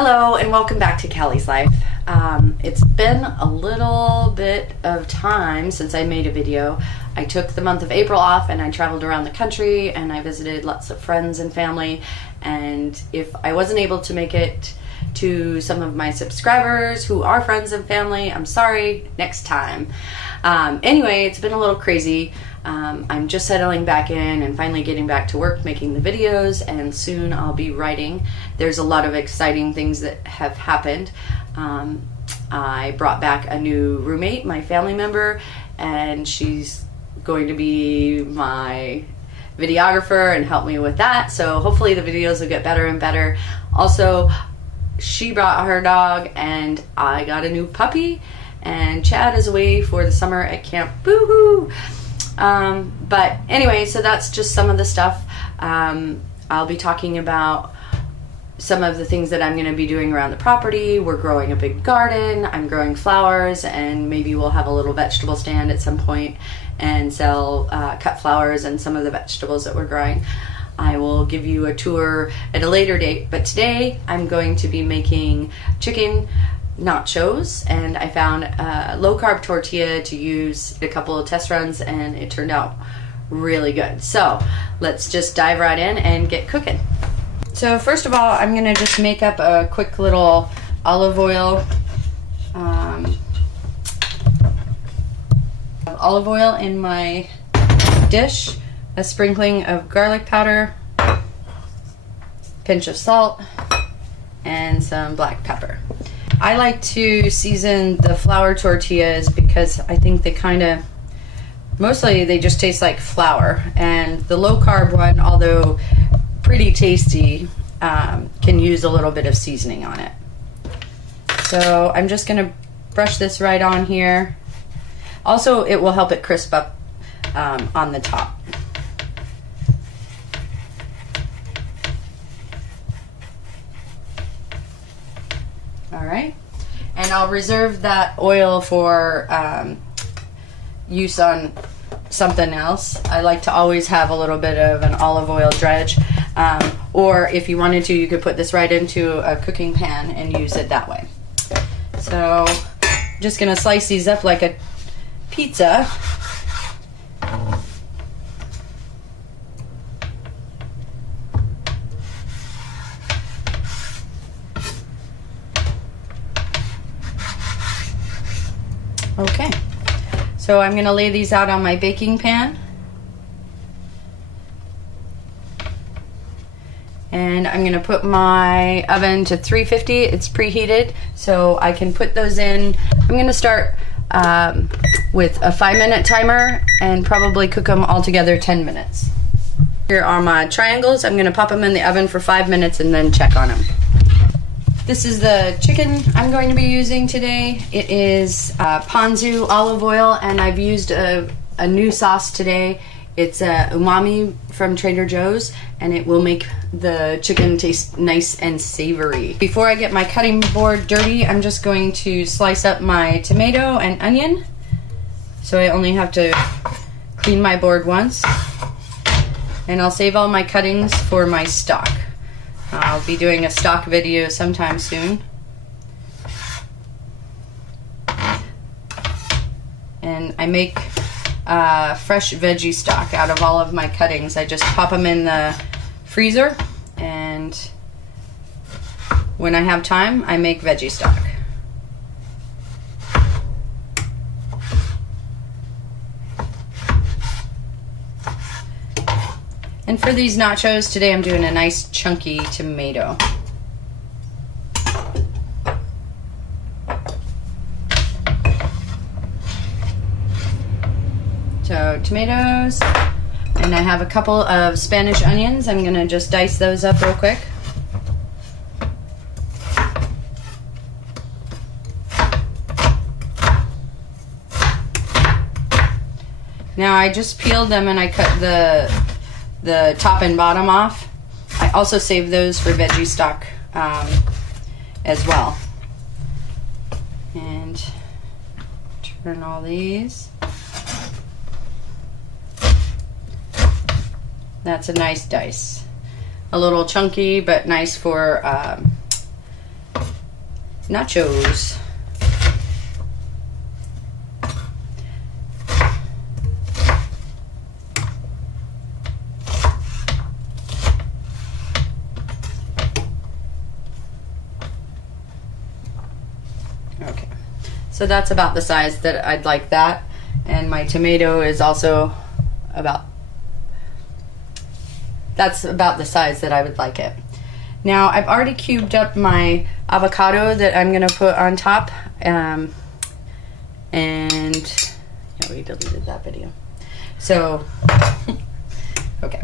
Hello and welcome back to Callie's Life. It's been a little bit of time since I made a video. I took the month of April off and I traveled around the country and I visited lots of friends and family, and if I wasn't able to make it to some of my subscribers who are friends and family, I'm sorry, next time. Anyway, it's been a little crazy. I'm just settling back in and finally getting back to work making the videos, and soon I'll be writing. There's a lot of exciting things that have happened. I brought back a new roommate, my family member, and she's going to be my videographer and help me with that, so hopefully the videos will get better and better. Also, she brought her dog and I got a new puppy, and Chad is away for the summer at camp. Boo-hoo! But anyway, so that's just some of the stuff. I'll be talking about some of the things that I'm going to be doing around the property. We're growing a big garden. I'm growing flowers, and maybe we'll have a little vegetable stand at some point and sell cut flowers and some of the vegetables that we're growing. I will give you a tour at a later date, but today I'm going to be making chicken nachos, and I found a low-carb tortilla to use, a couple of test runs, and it turned out really good. So let's just dive right in and get cooking. So first of all, I'm gonna just make up a quick little olive oil in my dish, a sprinkling of garlic powder, pinch of salt, and some black pepper. I like to season the flour tortillas because I think they mostly they just taste like flour, and the low carb one, although pretty tasty, can use a little bit of seasoning on it. So I'm just gonna brush this right on here. Also, it will help it crisp up on the top. Alright, and I'll reserve that oil for use on something else. I like to always have a little bit of an olive oil dredge, or if you wanted to, you could put this right into a cooking pan and use it that way. So I'm just gonna slice these up like a pizza. Okay, so I'm gonna lay these out on my baking pan, and I'm gonna put my oven to 350. It's preheated, so I can put those in. I'm gonna start with a 5-minute timer and probably cook them all together 10 minutes. Here are my triangles. I'm gonna pop them in the oven for 5 minutes and then check on them. This is the chicken I'm going to be using today. It is ponzu olive oil, and I've used a new sauce today. It's umami from Trader Joe's, and it will make the chicken taste nice and savory. Before I get my cutting board dirty, I'm just going to slice up my tomato and onion. So I only have to clean my board once. And I'll save all my cuttings for my stock. I'll be doing a stock video sometime soon. And I make fresh veggie stock out of all of my cuttings. I just pop them in the freezer, and when I have time, I make veggie stock. And for these nachos today, I'm doing a nice chunky tomato. So tomatoes, and I have a couple of Spanish onions. I'm gonna just dice those up real quick. Now I just peeled them and I cut the top and bottom off. I also save those for veggie stock as well. And turn all these. That's a nice dice. A little chunky, but nice for nachos. Okay, so that's about the size that I'd like that, and my tomato is also that's about the size that I would like it. Now I've already cubed up my avocado that I'm gonna put on top, and yeah, we deleted that video. So okay,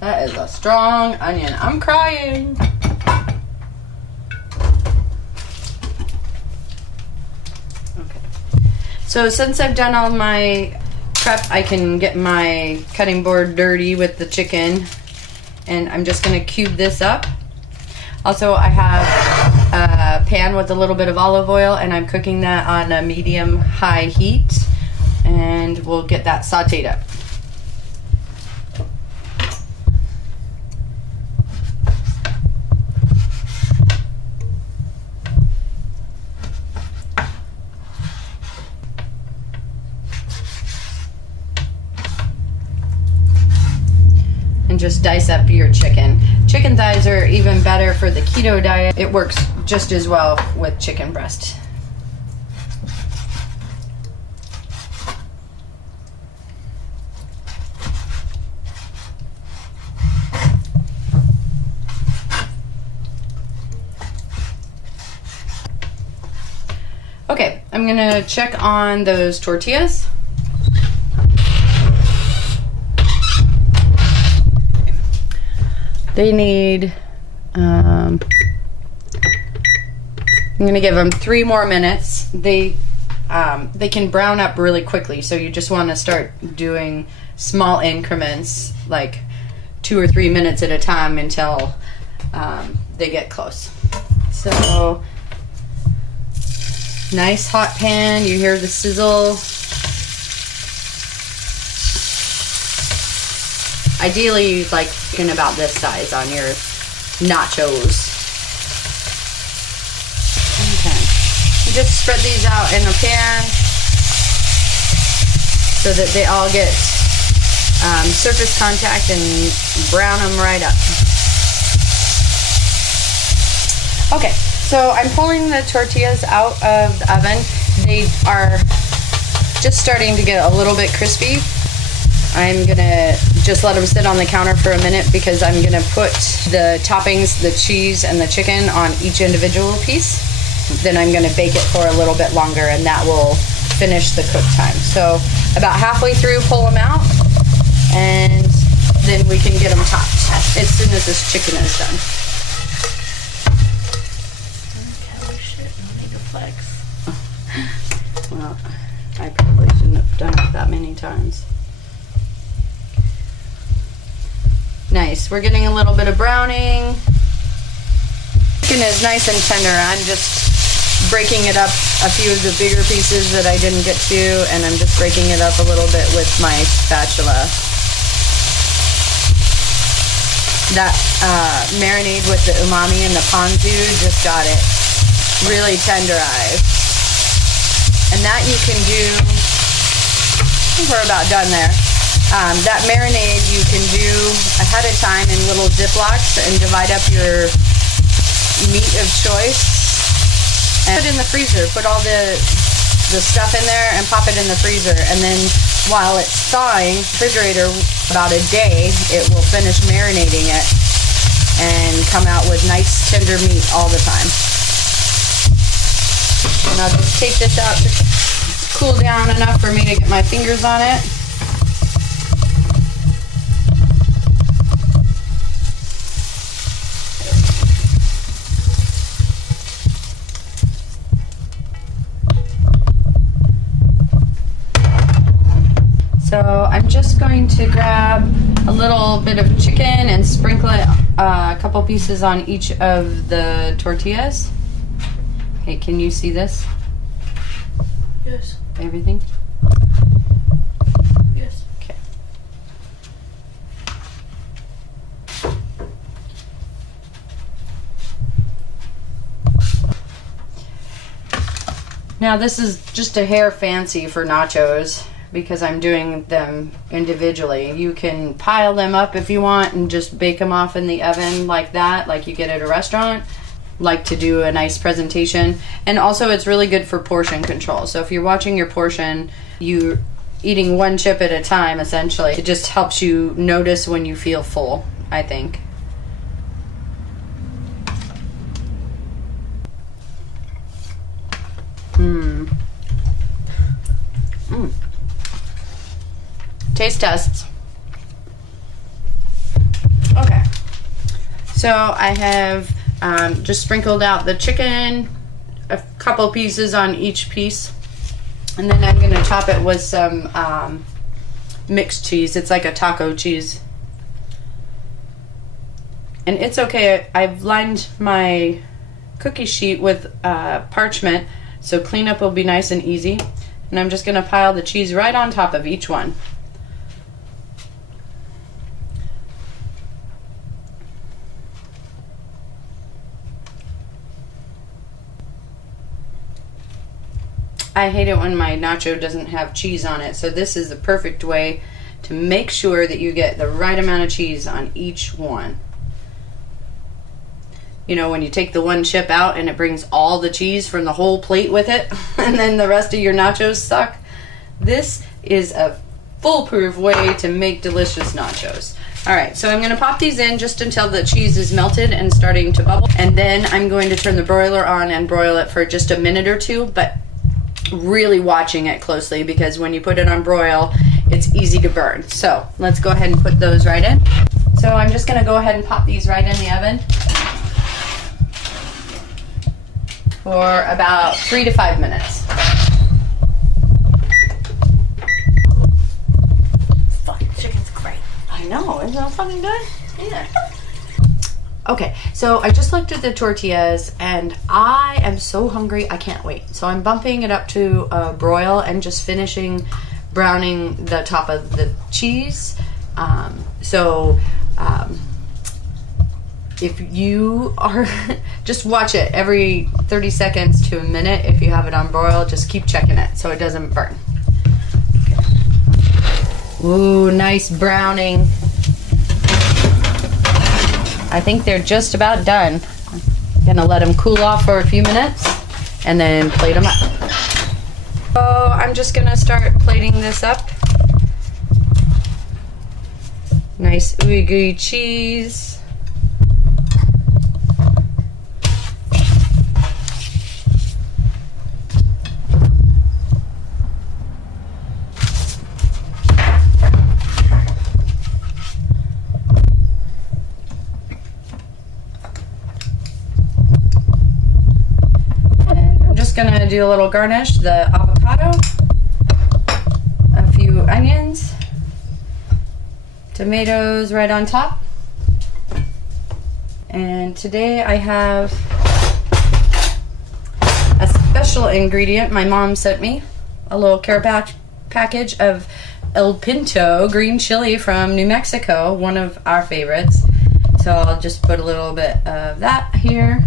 that is a strong onion. I'm crying. Okay, so since I've done all my prep, I can get my cutting board dirty with the chicken, and I'm just gonna cube this up. Also, I have a pan with a little bit of olive oil, and I'm cooking that on a medium-high heat, and we'll get that sauteed up. And just dice up your chicken. Chicken thighs are even better for the keto diet. It works just as well with chicken breast. Okay, I'm gonna check on those tortillas. They need, I'm gonna give them 3 more minutes. They can brown up really quickly, so you just wanna start doing small increments, like 2 or 3 minutes at a time until they get close. So, nice hot pan, you hear the sizzle. Ideally, you'd like chicken about this size on your nachos. Okay. You just spread these out in a pan so that they all get surface contact and brown them right up. Okay, so I'm pulling the tortillas out of the oven. They are just starting to get a little bit crispy. I'm gonna just let them sit on the counter for a minute because I'm gonna put the toppings, the cheese and the chicken on each individual piece. Then I'm gonna bake it for a little bit longer, and that will finish the cook time. So about halfway through, pull them out, and then we can get them topped as soon as this chicken is done. Okay, shit, I need to flex. Well, I probably shouldn't have done it that many times. Nice. We're getting a little bit of browning. Chicken is nice and tender. I'm just breaking it up, a few of the bigger pieces that I didn't get to, and I'm just breaking it up a little bit with my spatula. That marinade with the umami and the ponzu just got it really tenderized. And that you can do, I think we're about done there. That marinade you can do ahead of time in little Ziplocs and divide up your meat of choice and put it in the freezer. Put all the stuff in there and pop it in the freezer, and then while it's thawing, refrigerator about a day, it will finish marinating it and come out with nice tender meat all the time. And I'll just take this out to cool down enough for me to get my fingers on it. So I'm just going to grab a little bit of chicken and sprinkle it a couple pieces on each of the tortillas. Hey, can you see this? Yes. Everything? Yes. Okay. Now this is just a hair fancy for nachos because I'm doing them individually. You can pile them up if you want and just bake them off in the oven like that, like you get at a restaurant. Like to do a nice presentation. And also it's really good for portion control. So if you're watching your portion, you're eating one chip at a time essentially. It just helps you notice when you feel full, I think. Taste tests. Okay. So I have just sprinkled out the chicken, a couple pieces on each piece, and then I'm going to top it with some mixed cheese. It's like a taco cheese. And it's okay, I've lined my cookie sheet with parchment, so cleanup will be nice and easy. And I'm just going to pile the cheese right on top of each one. I hate it when my nacho doesn't have cheese on it, so this is the perfect way to make sure that you get the right amount of cheese on each one. You know, when you take the one chip out and it brings all the cheese from the whole plate with it, and then the rest of your nachos suck. This is a foolproof way to make delicious nachos. Alright, so I'm going to pop these in just until the cheese is melted and starting to bubble, and then I'm going to turn the broiler on and broil it for just a minute or two, but really watching it closely because when you put it on broil, it's easy to burn. So let's go ahead and put those right in. So I'm just going to go ahead and pop these right in the oven for about 3 to 5 minutes. Fucking chicken's great. I know, isn't that fucking good? Yeah. Okay, so I just looked at the tortillas and I am so hungry, I can't wait. So I'm bumping it up to a broil and just finishing browning the top of the cheese. If you are, just watch it every 30 seconds to a minute. If you have it on broil, just keep checking it so it doesn't burn. Okay. Ooh, nice browning. I think they're just about done. I'm gonna let them cool off for a few minutes and then plate them up. So I'm just gonna start plating this up. Nice ooey gooey cheese. Gonna do a little garnish, the avocado, a few onions, tomatoes right on top, and today I have a special ingredient my mom sent me, a little care package of El Pinto green chili from New Mexico, one of our favorites. So I'll just put a little bit of that here.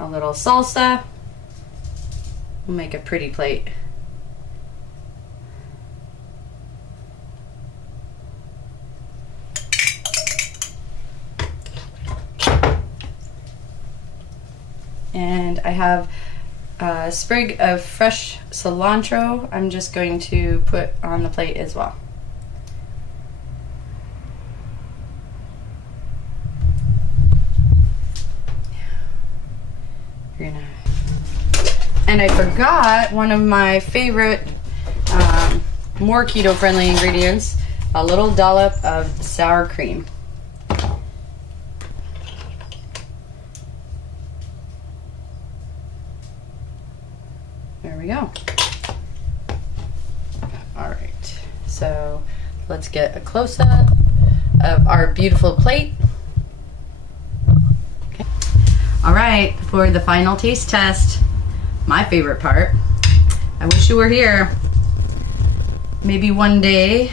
A little salsa. We'll make a pretty plate. And I have a sprig of fresh cilantro I'm just going to put on the plate as well. And I forgot one of my favorite, more keto-friendly ingredients, a little dollop of sour cream. There we go. All right, so let's get a close-up of our beautiful plate. Okay. All right, for the final taste test. My favorite part. I wish you were here. Maybe one day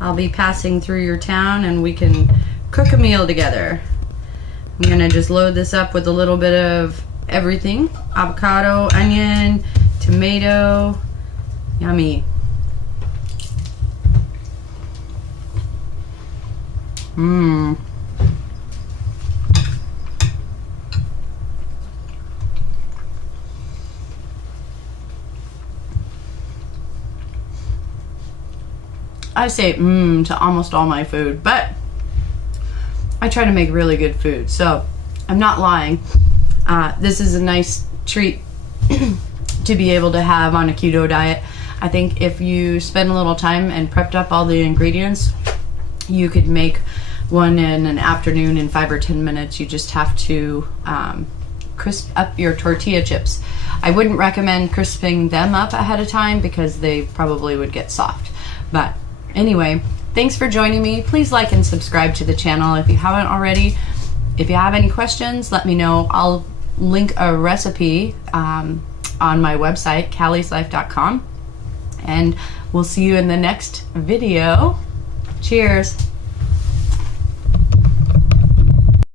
I'll be passing through your town and we can cook a meal together. I'm gonna just load this up with a little bit of everything. Avocado, onion, tomato. Yummy. Mmm. I say to almost all my food, but I try to make really good food, so I'm not lying. This is a nice treat to be able to have on a keto diet. I think if you spend a little time and prepped up all the ingredients, you could make one in an afternoon in 5 or 10 minutes. You just have to crisp up your tortilla chips. I wouldn't recommend crisping them up ahead of time because they probably would get soft. But anyway, thanks for joining me. Please like and subscribe to the channel if you haven't already. If you have any questions, let me know. I'll link a recipe on my website, callieslife.com. And we'll see you in the next video. Cheers.